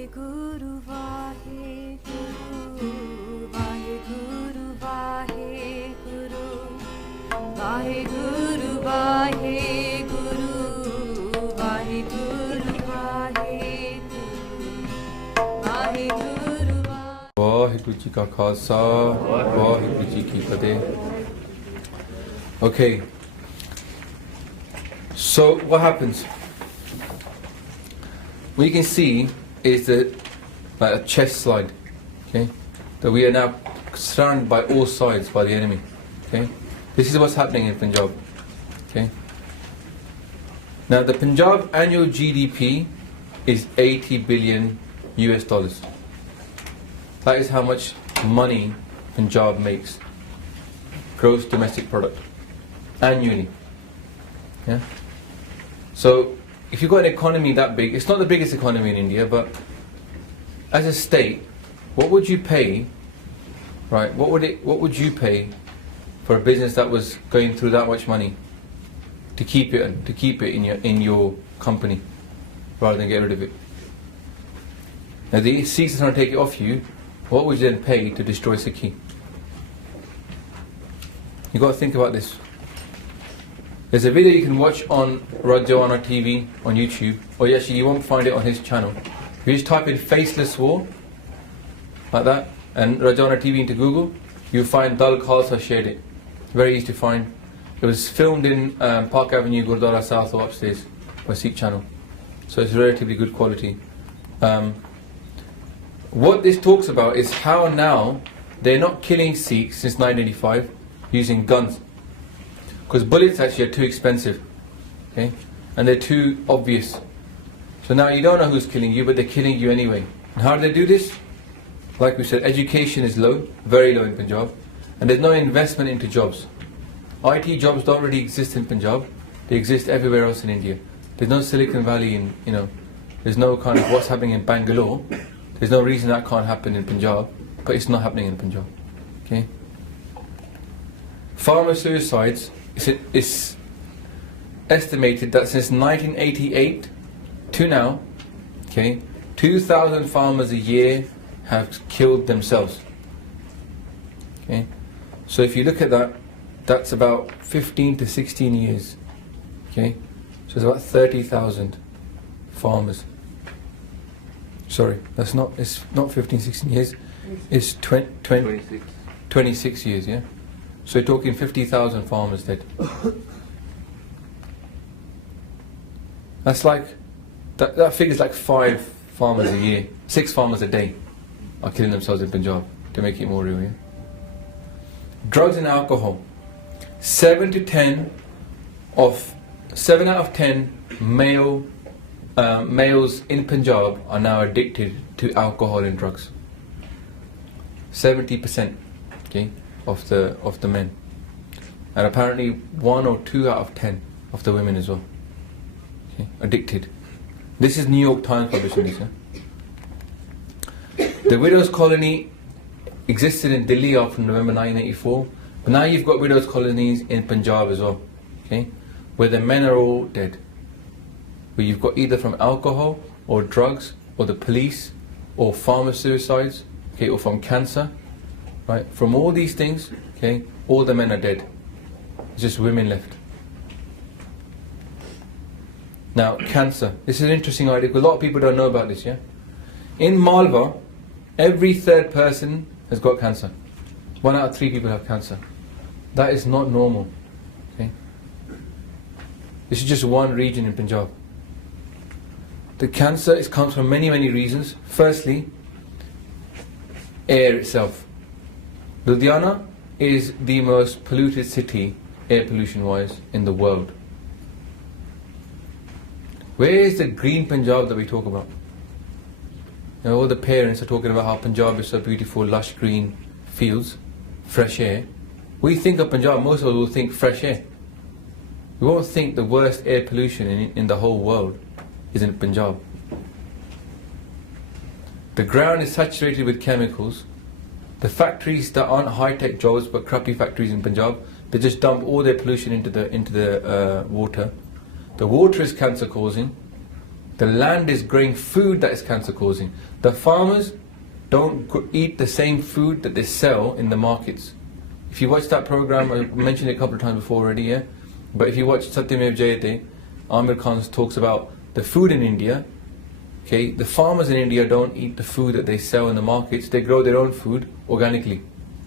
WhyGuru, WhyGuru, WhyGuru, WhyGuru, WhyGuru, WhyGuru, WhyGuru, WhyGuru, Waheguru ji ਕਾ ਖਾਲਸਾ ਵਾਹਿਗੁਰੂ ਜੀ ਕੀ ਫਤਿਹ. Okay, so what happens? What you can see is that like a chess slide, okay, that we are now surrounded by all sides by the enemy. Okay, this is what's happening in Punjab. Okay, now the Punjab annual GDP is 80 billion US dollars. That is how much money Punjab makes, gross domestic product, annually. Yeah. So if you've got an economy that big, it's not the biggest economy in India, but as a state, what would you pay, right? What would you pay for a business that was going through that much money to keep it in your company rather than get rid of it? Now the Sikhs are trying to take it off you. What would you then pay to destroy Sikhi? You've got to think about this. There's a video you can watch on WhyGuru TV on YouTube, or actually you won't find it on his channel. If you just type in "faceless war" like that and WhyGuru TV into Google, you'll find Dal Khalsa shared it. Very easy to find. It was filmed in Park Avenue, Gurdwara South or upstairs by Sikh channel, so it's relatively good quality. What this talks about is how now they're not killing Sikhs since 1985 using guns, because bullets actually are too expensive, okay, and they're too obvious. So now you don't know who's killing you, but they're killing you anyway. And how do they do this? Like we said, education is low, very low in Punjab, and there's no investment into jobs. IT jobs don't really exist in Punjab. They exist everywhere else in India. There's no Silicon Valley in, there's no kind of what's happening in Bangalore. There's no reason that can't happen in Punjab, but it's not happening in Punjab. Okay. Farmer suicides. It's estimated that since 1988 to now, okay, 2,000 farmers a year have killed themselves. Okay. So if you look at that, that's about 15 to 16 years. Okay. So it's about 30,000 farmers. Sorry, it's not 15, 16 years, it's 26 years, yeah? So you're talking 50,000 farmers dead. That's like, that figure's like 5 farmers a year, 6 farmers a day are killing themselves in Punjab, to make it more real, yeah? Drugs and alcohol. 7 out of 10 males in Punjab are now addicted to alcohol and drugs. 70%, okay, of the men, and apparently 1 or 2 out of 10 of the women as well. Okay, addicted. This is New York Times publishing this. Yeah? The widows' colony existed in Delhi after November 1984, but now you've got widows' colonies in Punjab as well. Okay, where the men are all dead. Where you've got either from alcohol or drugs or the police or farmer suicides, okay, or from cancer, right? From all these things, okay, all the men are dead. It's just women left. Now, cancer. This is an interesting idea because a lot of people don't know about this, yeah? In Malwa, every 3rd person has got cancer. 1 out of 3 people have cancer. That is not normal, okay? This is just one region in Punjab. The cancer comes from many, many reasons. Firstly, air itself. Ludhiana is the most polluted city, air pollution wise, in the world. Where is the green Punjab that we talk about? All the parents are talking about how Punjab is so beautiful, lush green fields, fresh air. We think of Punjab, most of us will think fresh air. We won't think the worst air pollution in the whole world is in Punjab. The ground is saturated with chemicals. The factories that aren't high-tech jobs but crappy factories in Punjab, they just dump all their pollution into the water. The water is cancer causing. The land is growing food that is cancer causing. The farmers don't eat the same food that they sell in the markets. If you watch that program, I mentioned it a couple of times before already, yeah? But if you watch Satyamev Jayate, Amir Khan talks about the food in India. Okay, the farmers in India don't eat the food that they sell in the markets. They grow their own food organically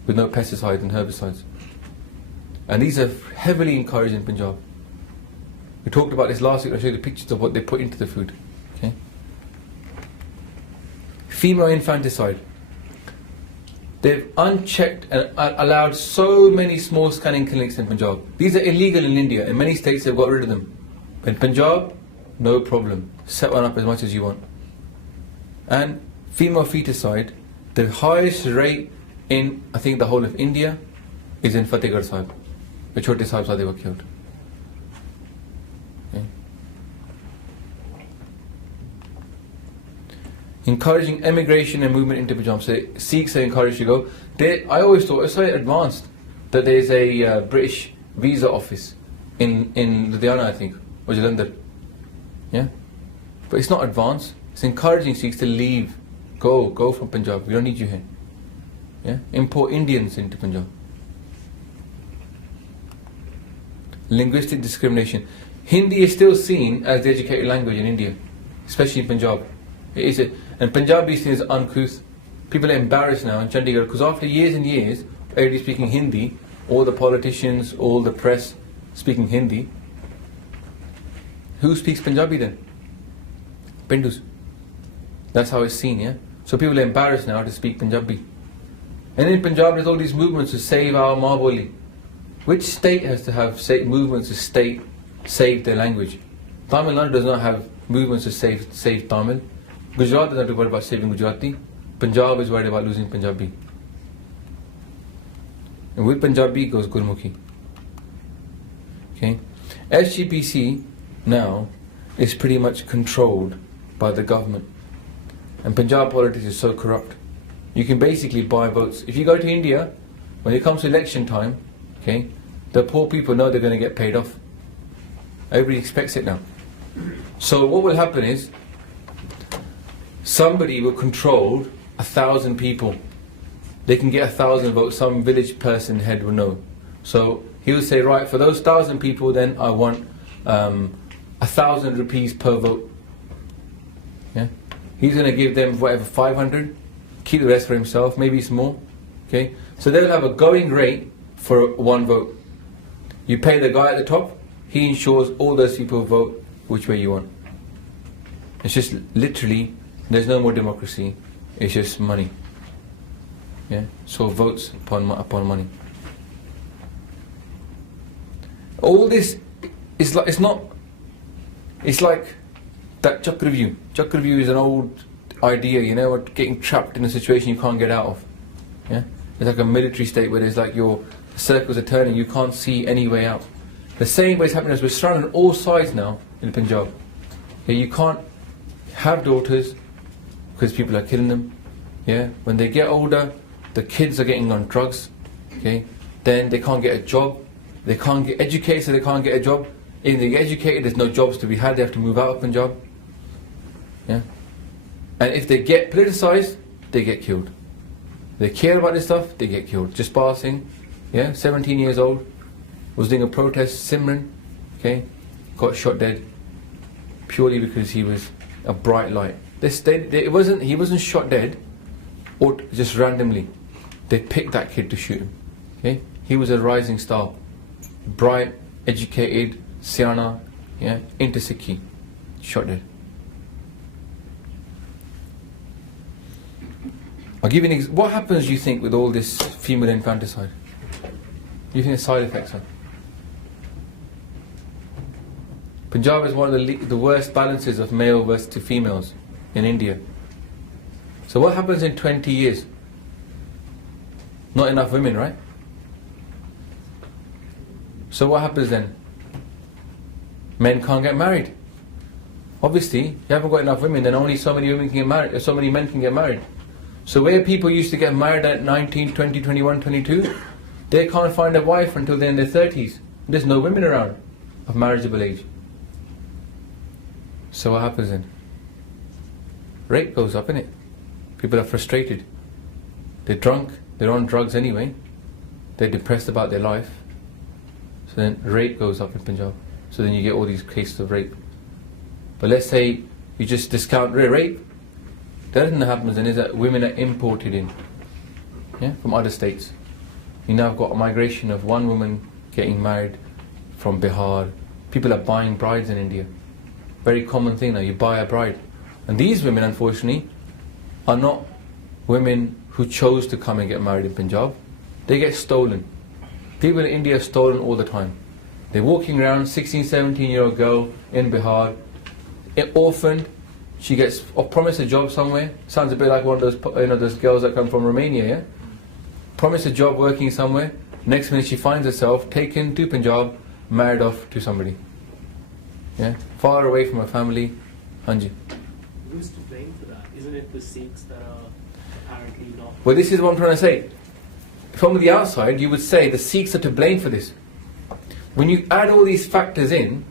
with no pesticides and herbicides. And these are heavily encouraged in Punjab. We talked about this last week. I showed you the pictures of what they put into the food. Okay. Female infanticide. They've unchecked and allowed so many small scanning clinics in Punjab. These are illegal in India. In many states they've got rid of them. In Punjab, no problem. Set one up as much as you want. And female feticide, the highest rate in, I think, the whole of India is in Fatehgarh Sahib. The Chote Sahib they were killed. Okay. Encouraging emigration and movement into Punjab. So Sikhs are encouraged to go. I always thought it's so advanced that there's a British visa office in Ludhiana, I think, or Jalandhar. Yeah? But it's not advanced. It's encouraging Sikhs to leave. Go from Punjab. We don't need you here. Yeah? Import Indians into Punjab. Linguistic discrimination. Hindi is still seen as the educated language in India, especially in Punjab. It is and Punjabi is seen as uncouth. People are embarrassed now in Chandigarh because after years and years, everybody speaking Hindi, all the politicians, all the press speaking Hindi. Who speaks Punjabi then? Pindus. That's how it's seen, yeah? So people are embarrassed now to speak Punjabi. And in Punjab there's all these movements to save our Ma Boli. Which state has to have movements to save their language? Tamil Nadu does not have movements to save Tamil. Gujarat does not worry about saving Gujarati. Punjab is worried about losing Punjabi. And with Punjabi goes Gurmukhi. Okay? SGPC now is pretty much controlled by the government. And Punjab politics is so corrupt. You can basically buy votes. If you go to India, when it comes to election time, okay, the poor people know they're going to get paid off. Everybody expects it now. So what will happen is, somebody will control 1,000 people. They can get 1,000 votes. Some village person head will know. So he will say, right, for those 1,000 people, then I want 1,000 rupees per vote. Yeah, he's going to give them whatever 500, keep the rest for himself. Maybe it's more. Okay, so they'll have a going rate for one vote. You pay the guy at the top. He ensures all those people vote which way you want. It's just literally. There's no more democracy. It's just money. Yeah. So votes upon money. All this is like it's like that Chakravyuh. Chakravyuh is an old idea, you know, getting trapped in a situation you can't get out of. Yeah. It's like a military state where there's like your circles are turning, you can't see any way out. The same way is happening as we're surrounded on all sides now in Punjab. Yeah, you can't have daughters because people are killing them. Yeah, when they get older, the kids are getting on drugs. Okay, then they can't get a job. They can't get educated, so they can't get a job. If they get educated, there's no jobs to be had. They have to move out of Punjab. Yeah, and if they get politicised, they get killed. They care about this stuff, they get killed. Just passing, yeah, 17 years old, was doing a protest, Simran, okay, got shot dead purely because he was a bright light. He wasn't shot dead or just randomly. They picked that kid to shoot him. Okay, he was a rising star, bright, educated, Siana, yeah, into Sikhi, shot dead. I'll give you an example. What happens, you think, with all this female infanticide? Do you think the side effects are? Punjab is one of the worst balances of male versus to females in India. So what happens in 20 years? Not enough women, right? So what happens then? Men can't get married. Obviously, you haven't got enough women, then only so many women can get married, so many men can get married. So where people used to get married at 19, 20, 21, 22, they can't find a wife until they're in their 30s. There's no women around of marriageable age. So what happens then? rate goes up, innit? People are frustrated. They're drunk, they're on drugs anyway, they're depressed about their life. So then rape goes up in Punjab. So then you get all these cases of rape. But let's say you just discount rape, the other thing that happens then is that women are imported in, yeah, from other states. You now have got a migration of one woman getting married from Bihar. People are buying brides in India. Very common thing now, you buy a bride. And these women, unfortunately, are not women who chose to come and get married in Punjab. They get stolen. People in India are stolen all the time. They're walking around, 16, 17-year-old girl in Bihar, orphaned. She gets promised a job somewhere. Sounds a bit like one of those, those girls that come from Romania, yeah? Promised a job working somewhere. Next minute she finds herself taken to Punjab, married off to somebody. Yeah? Far away from her family. Hanji. Who's to blame for that? Isn't it the Sikhs that are apparently not? Well, this is what I'm trying to say. From the outside, you would say the Sikhs are to blame for this. When you add all these factors in,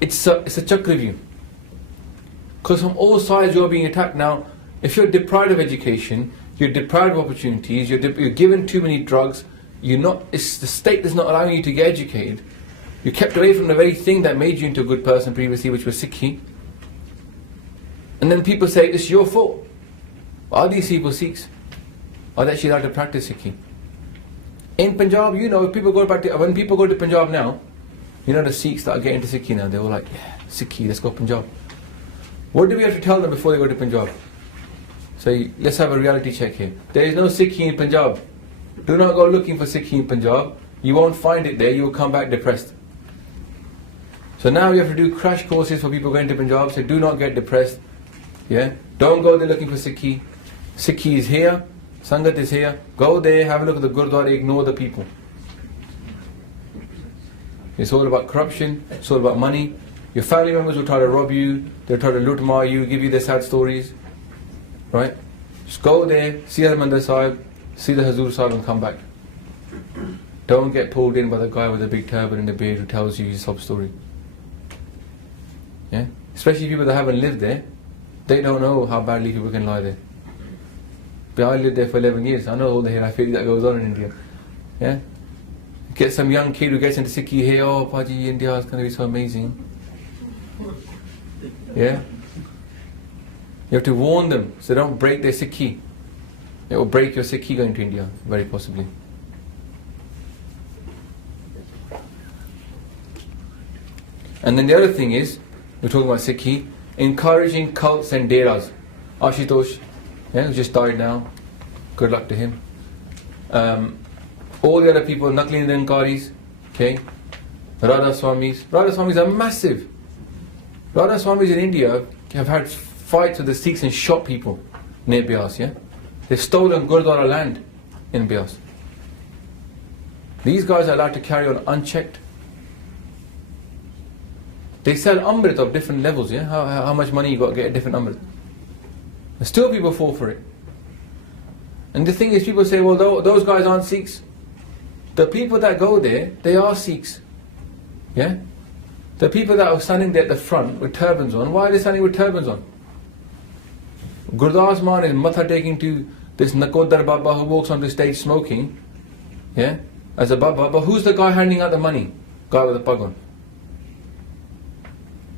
it's a chakravyuh. Because from all sides you're being attacked. Now, if you're deprived of education, you're deprived of opportunities, you're given too many drugs, the state is not allowing you to get educated, you're kept away from the very thing that made you into a good person previously, which was Sikhi. And then people say, it's your fault. Are these people Sikhs? Are they actually allowed to practice Sikhi? In Punjab, when people go to Punjab now, the Sikhs that are getting to Sikhi now, they're all like, yeah, Sikhi, let's go Punjab. What do we have to tell them before they go to Punjab? Say, let's have a reality check here. There is no Sikhi in Punjab. Do not go looking for Sikhi in Punjab. You won't find it there, you will come back depressed. So now we have to do crash courses for people going to Punjab. Say, do not get depressed. Yeah? Don't go there looking for Sikhi. Sikhi is here. Sangat is here. Go there, have a look at the Gurdwara, ignore the people. It's all about corruption, it's all about money. Your family members will try to rob you, they'll try to loot you, give you their sad stories. Right? Just go there, see Harmandir Sahib, see the Hazur Sahib and come back. Don't get pulled in by the guy with the big turban and the beard who tells you his sob story. Yeah? Especially people that haven't lived there, they don't know how badly people can lie there. But I lived there for 11 years, I know all the herapheri that goes on in India. Yeah? Get some young kid who gets into Sikhi here, oh Paji, India is going to be so amazing. Yeah? You have to warn them so they don't break their Sikhi. It will break your Sikhi going to India, very possibly. And then the other thing is, we're talking about Sikhi, encouraging cults and deras. Ashutosh, who just died now, good luck to him. All the other people, Nakli Nirankaris, okay, Radha Swamis. Radha Swamis are massive. Radha Swamis in India have had fights with the Sikhs and shot people near Bias, yeah? They've stolen Gurdwara land in Bias. These guys are allowed to carry on unchecked. They sell Amrit of different levels, yeah? How much money you got to get a different Amrit. And still people fall for it. And the thing is, people say, well, those guys aren't Sikhs. The people that go there, they are Sikhs. Yeah? The people that are standing there at the front with turbans on, why are they standing with turbans on? Gurdas Man is matha taking to this Nakodar Baba who walks on the stage smoking, yeah, as a Baba, but who's the guy handing out the money? Guy with the pug on.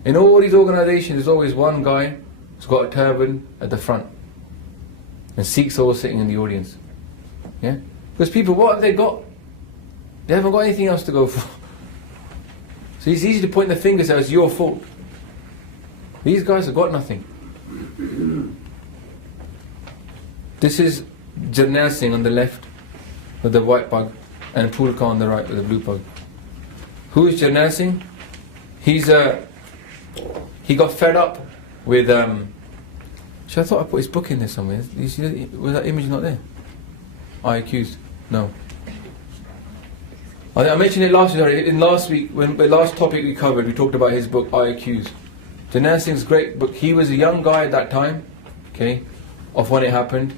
In all these organizations, there's always one guy who's got a turban at the front. And Sikhs are all sitting in the audience. Yeah? Because people, what have they got? They haven't got anything else to go for. So it's easy to point the finger and say, it's your fault. These guys have got nothing. This is Jarnail Singh on the left with the white pug and Pulka on the right with the blue pug. Who is Jarnail Singh? He got fed up with I thought I put his book in there somewhere. You see, was that image not there? I accused? No. I mentioned it last week. In last week, when the last topic we covered, we talked about his book, I Accuse. Jarnail Singh's great book. He was a young guy at that time, okay, of when it happened.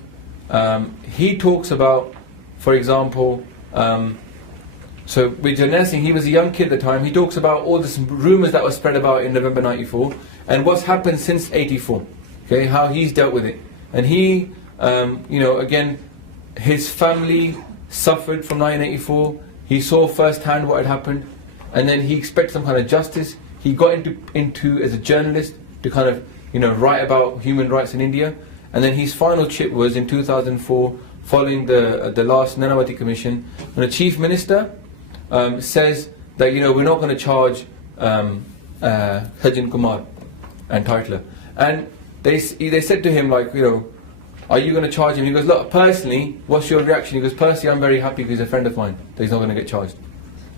He talks about, for example, so with Jarnail Singh, he was a young kid at the time. He talks about all the rumours that were spread about in November '94 and what's happened since '84. Okay, how he's dealt with it. And he, again, his family suffered from 1984. He saw firsthand what had happened, and then he expected some kind of justice. He got into as a journalist to kind of, write about human rights in India. And then his final chip was in 2004, following the last Nanavati Commission, when the Chief Minister says that, we're not going to charge Sajjan Kumar and Titler. And they said to him, like, are you going to charge him? He goes, look, personally, what's your reaction? He goes, personally, I'm very happy because he's a friend of mine, that he's not going to get charged.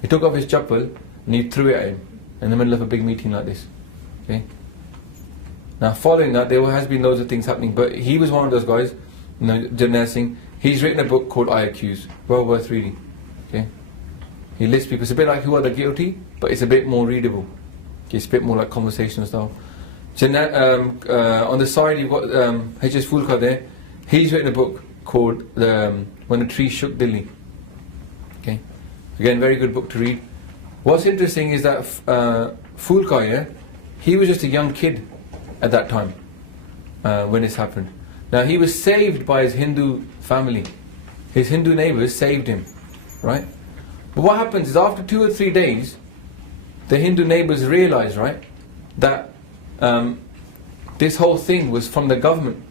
He took off his chappal and he threw it at him in the middle of a big meeting like this. Okay. Now, following that, there has been loads of things happening, but he was one of those guys, Jarnail Singh. He's written a book called I Accuse, well worth reading. Okay. He lists people. It's a bit like Who Are the Guilty, but it's a bit more readable. Okay, it's a bit more like conversational style. On the side, you've got H.S. Fulka there. He's written a book called When the Tree Shook Delhi. Okay, again, very good book to read. What's interesting is that Fulka, he was just a young kid at that time when this happened. Now, he was saved by his Hindu family. His Hindu neighbors saved him, right? But what happens is after 2 or 3 days, the Hindu neighbors realize, right, that this whole thing was from the government.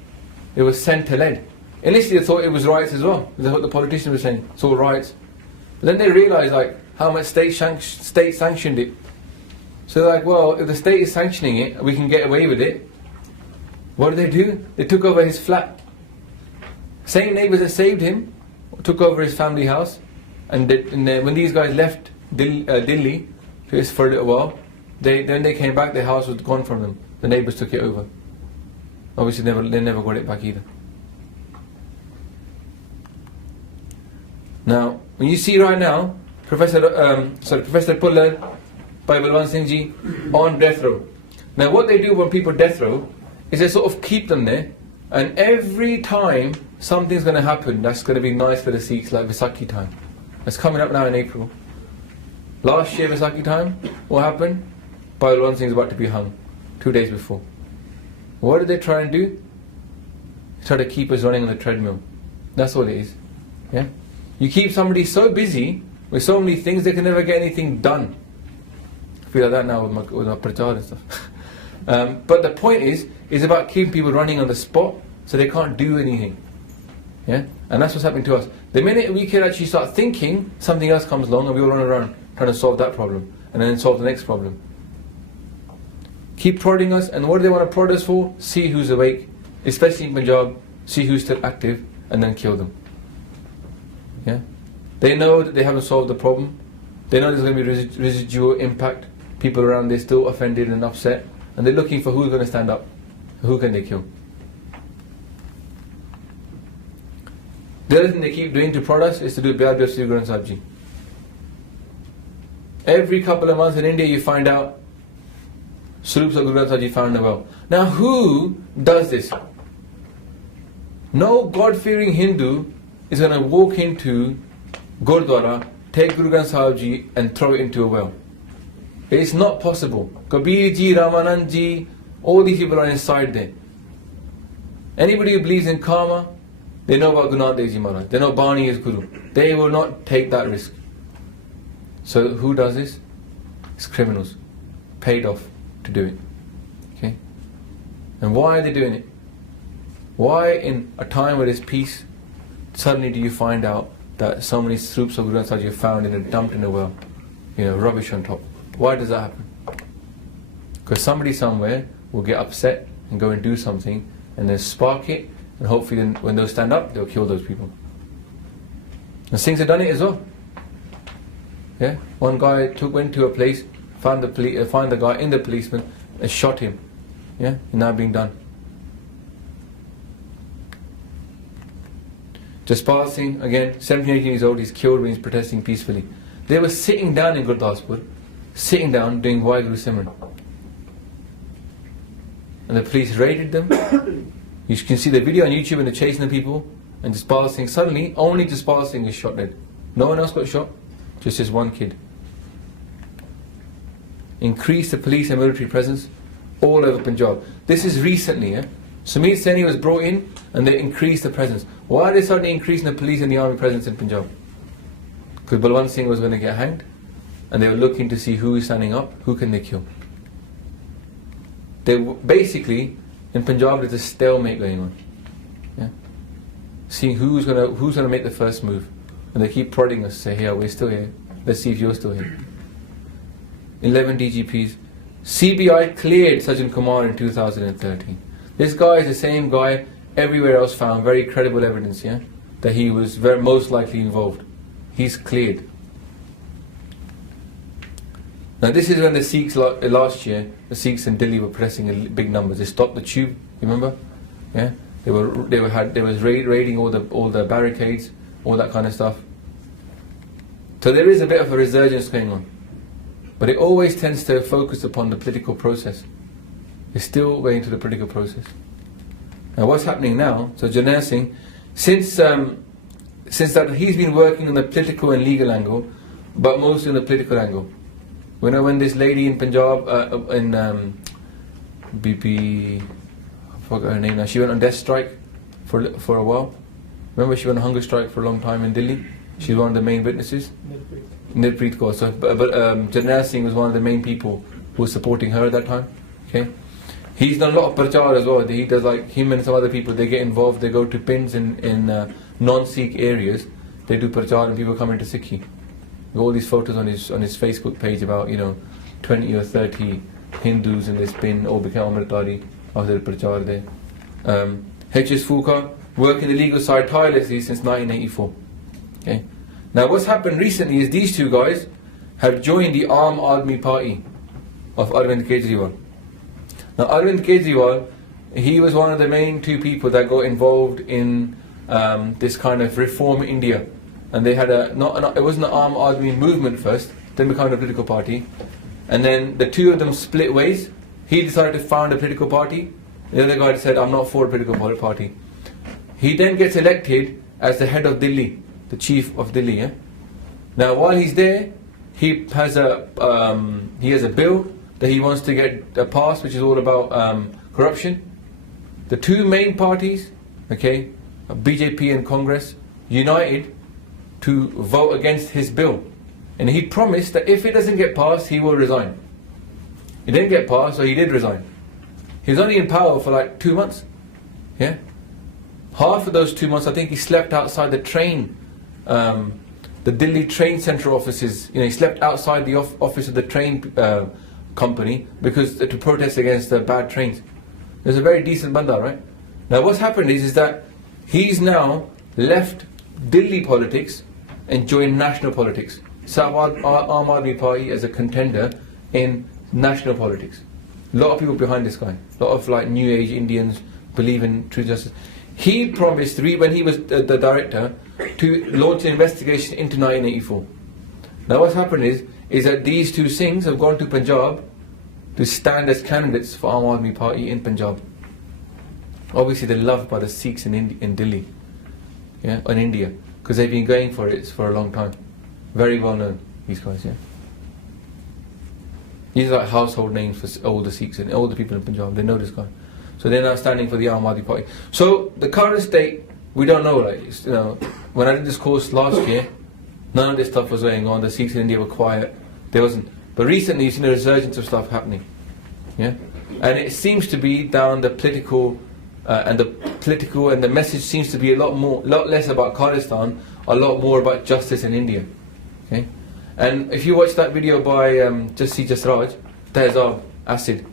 It was centre-led. Initially they thought it was riots as well. That's what the politicians were saying. It's all riots. But then they realised how much state sanctioned it. So they're like, well, if the state is sanctioning it, we can get away with it. What did they do? They took over his flat. Same neighbours that saved him took over his family house. And when these guys left Delhi for a little while, then they came back, their house was gone from them. The neighbours took it over. Obviously they never got it back either. Now, when you see right now, Professor Pullar, by Balwant Singh Ji, on death row. Now what they do when people death row is they sort of keep them there, and every time something's going to happen that's going to be nice for the Sikhs, like Vaisakhi time. It's coming up now in April. Last year Vaisakhi time, what happened? Balwant Singh is about to be hung 2 days before. What did they try and do? Try to keep us running on the treadmill. That's all it is. Yeah? You keep somebody so busy with so many things, they can never get anything done. I feel like that now with my prachar and stuff. But the point is about keeping people running on the spot so they can't do anything. Yeah? And that's what's happening to us. The minute we can actually start thinking, something else comes along and we all run around trying to solve that problem and then solve the next problem. Keep prodding us, and what do they want to prod us for? See who's awake, especially in Punjab, see who's still active, and then kill them. Yeah? They know that they haven't solved the problem. They know there's going to be residual impact. People around there still offended and upset, and they're looking for who's going to stand up. Who can they kill? The other thing they keep doing to prod us is to do Byad Byad Sri Guru Granth Sahib Ji. Every couple of months in India you find out Swarup of Guru Granth Sahib Ji found in the well. Now who does this? No God-fearing Hindu is going to walk into Gurdwara, take Guru Granth Sahib Ji and throw it into a well. It's not possible. Kabir Ji, Ramanand Ji, all these people are inside there. Anybody who believes in karma, they know about Guru Nanak Dev Ji Maharaj. They know Bani is Guru. They will not take that risk. So who does this? It's criminals, paid off to do it. Okay? And why are they doing it? Why in a time where there's peace, suddenly do you find out that so many troops of Guru Granth Sahib Ji are found and dumped in a well? Rubbish on top. Why does that happen? Because somebody somewhere will get upset and go and do something and then spark it, and hopefully then when they'll stand up, they'll kill those people. And Singhs have done it as well. Yeah? One guy went to a place, found the guy in the policeman and shot him. Yeah? And now being done. Jaspal Singh, again, 17, 18 years old, he's killed when he's protesting peacefully. They were sitting down in Gurdaspur, sitting down doing WhyGuru Simran. And the police raided them. You can see the video on YouTube and they're chasing the people. And Jaspal Singh, suddenly, only Jaspal Singh is shot dead. No one else got shot, just this one kid. Increase the police and military presence all over Punjab. This is recently, Samir Saini was brought in and they increased the presence. Why are they suddenly increasing the police and the army presence in Punjab? Because Balwant Singh was going to get hanged and they were looking to see who is standing up, who can they kill. Basically, in Punjab there's a stalemate going on. Yeah? Seeing who's gonna make the first move. And they keep prodding us, say, here, we're still here. Let's see if you're still here. 11 DGPs. CBI cleared Sajjan Kumar in 2013. This guy is the same guy everywhere else found very credible evidence, yeah, that he was very most likely involved. He's cleared. Now this is when the Sikhs last year, the Sikhs in Delhi were pressing in big numbers. They stopped the tube. You remember? Yeah, they was raiding all the barricades, all that kind of stuff. So there is a bit of a resurgence going on, but it always tends to focus upon the political process. It's still going to the political process. Now what's happening now? So Jarnail Singh, since that he's been working on the political and legal angle, but mostly on the political angle. You know when this lady in Punjab, in BP, I forgot her name now, she went on death strike for a while. Remember she went on hunger strike for a long time in Delhi? She was one of the main witnesses. Nirpreet Kaur. So, but Jarnail Singh was one of the main people who was supporting her at that time. Okay, he's done a lot of prachar as well. He does, like him and some other people. They get involved. They go to pins in non-Sikh areas. They do prachar and people come into Sikhi. All these photos on his Facebook page about 20 or 30 Hindus in this pin all became Amritari after the prachar there. H.S. Fuka working the legal side tirelessly since 1984. Okay. Now what's happened recently is these two guys have joined the Aam Admi Party of Arvind Kejriwal. Now Arvind Kejriwal, he was one of the main two people that got involved in this kind of reform India, and they had it wasn't an Aam Admi movement first, then became a political party, and then the two of them split ways. He decided to found a political party. The other guy said, I'm not for a political party. He then gets elected as the head of Delhi, the chief of Delhi. Yeah? Now while he's there, he has a bill that he wants to get passed, which is all about corruption. The two main parties, okay, BJP and Congress, united to vote against his bill. And he promised that if it doesn't get passed, he will resign. It didn't get passed, so he did resign. He was only in power for like 2 months. Yeah? Half of those 2 months, I think he slept outside the train, the Delhi train central offices. He slept outside the office of the train company because to protest against the bad trains. There's a very decent banda, right? Now what's happened is that he's now left Delhi politics and joined national politics. So Aam Admi Party as a contender in national politics. A lot of people behind this guy. A lot of like New Age Indians believe in true justice. He promised, when he was the director, to launch an investigation into 1984. Now what's happened is that these two Singhs have gone to Punjab to stand as candidates for Aam Admi Party in Punjab. Obviously they're loved by the Sikhs in Delhi, yeah, in India, because they've been going for it for a long time. Very well known, these guys, yeah. These are like household names for all the Sikhs and all the people in Punjab. They know this guy. So they're now standing for the Aam Admi Party. So the current state, we don't know. When I did this course last year, none of this stuff was going on. The Sikhs in India were quiet. There wasn't. But recently, you've seen a resurgence of stuff happening. Yeah, and it seems to be down the political, and the message seems to be a lot less about Kurdistan, a lot more about justice in India. Okay, and if you watch that video by Jasraj, Tehzab, Acid.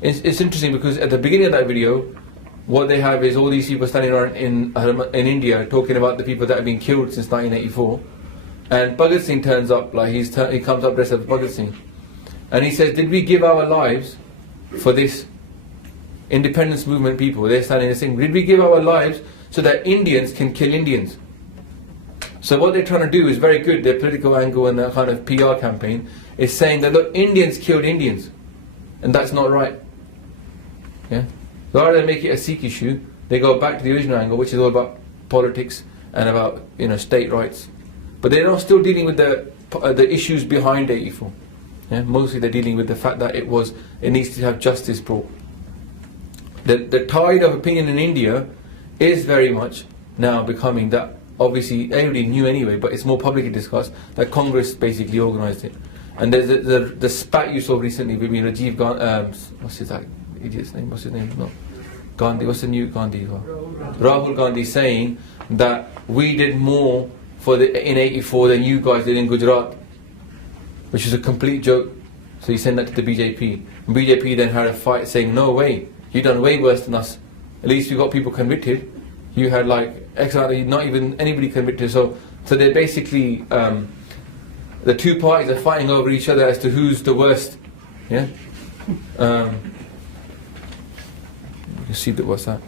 It's interesting because at the beginning of that video, what they have is all these people standing around in India talking about the people that have been killed since 1984, and Bhagat Singh turns up, like he comes up dressed as Bhagat Singh, and he says, "Did we give our lives for this independence movement people?" They're standing there saying, "Did we give our lives so that Indians can kill Indians?" So what they're trying to do is very good. Their political angle and their kind of PR campaign is saying that look, Indians killed Indians, and that's not right. Yeah. Rather than make it a Sikh issue, they go back to the original angle, which is all about politics and about state rights. But they're not still dealing with the issues behind 84. Yeah? Mostly they're dealing with the fact that it needs to have justice brought. the tide of opinion in India is very much now becoming that. Obviously, everybody knew anyway, but it's more publicly discussed that Congress basically organised it. And there's the spat you saw recently between Rajiv Gandhi, what's his that idiot's name? What's his name? No, Gandhi. What's the new Gandhi? Rahul Gandhi saying that we did more in '84 than you guys did in Gujarat, which is a complete joke. So he sent that to the BJP. And BJP then had a fight saying, no way, you've done way worse than us. At least you got people convicted. You had like not even anybody convicted. So they basically, the two parties are fighting over each other as to who's the worst. Yeah. You can see that. What's that?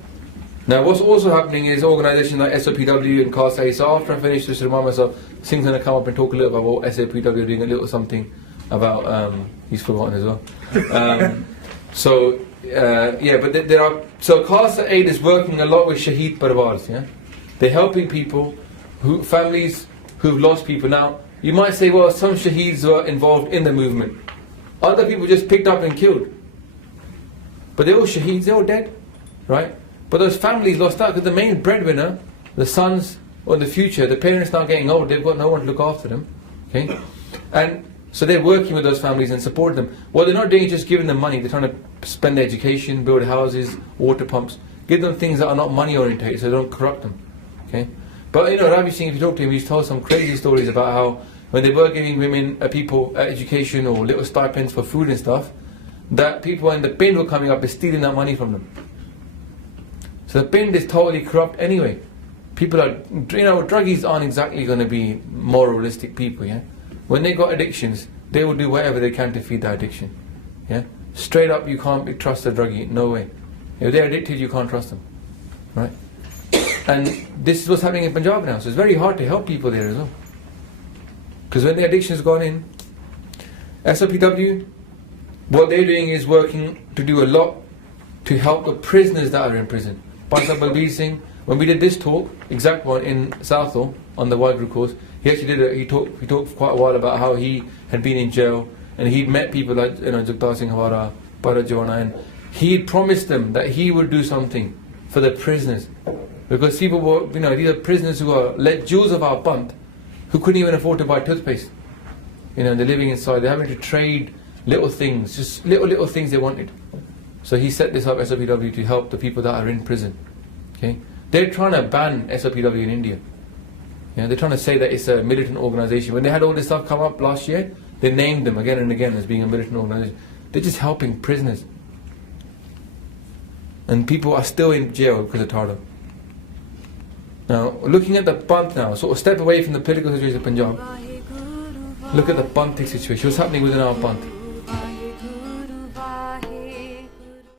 Now, what's also happening is organisations like SOPW and CASA. So after I finish, just remind myself, Singh's going to come up and talk a little about what SOPW are doing, a little something about. He's forgotten as well. But there are. So CASA Aid is working a lot with Shaheed Parwars. Yeah, they're helping people, families who've lost people. Now, you might say, well, some Shaheeds were involved in the movement. Other people just picked up and killed. But they're all Shaheeds, they're all dead, right? But those families lost out because the main breadwinner, the sons, or in the future, the parents now getting old, they've got no one to look after them. Okay? And so they're working with those families and supporting them. What they're not doing is just giving them money. They're trying to spend their education, build houses, water pumps, give them things that are not money orientated so they don't corrupt them. Okay? But Ravi Singh, if you talk to him, he's told some crazy stories about how when they were giving women people education or little stipends for food and stuff, that people in the bin were coming up and stealing that money from them. So the bin is totally corrupt anyway. People are, druggies aren't exactly going to be moralistic people, yeah? When they got addictions, they will do whatever they can to feed that addiction, yeah? Straight up, you can't trust a druggie, no way. If they're addicted, you can't trust them, right? And this is what's happening in Punjab now, so it's very hard to help people there as well. Because when the addiction's gone in, SOPW, what they're doing is working to do a lot to help the prisoners that are in prison. Pastor Balbir Singh, when we did this talk, exact one in Southall on the WhyGuru course, he actually he talked for quite a while about how he had been in jail and he'd met people like Jagtar Singh Hawara, Parajona, and he'd promised them that he would do something for the prisoners. Because people were, these are prisoners who are jewels of our Panth, who couldn't even afford to buy toothpaste. They're living inside, they're having to trade little things, just little things they wanted. So he set this up, SOPW, to help the people that are in prison. Okay, they're trying to ban SOPW in India. They're trying to say that it's a militant organisation. When they had all this stuff come up last year, they named them again and again as being a militant organisation. They're just helping prisoners. And people are still in jail because of Tata. Now, looking at the Panth now, sort of step away from the political situation of Punjab. Look at the Panthic situation. What's happening within our Panth?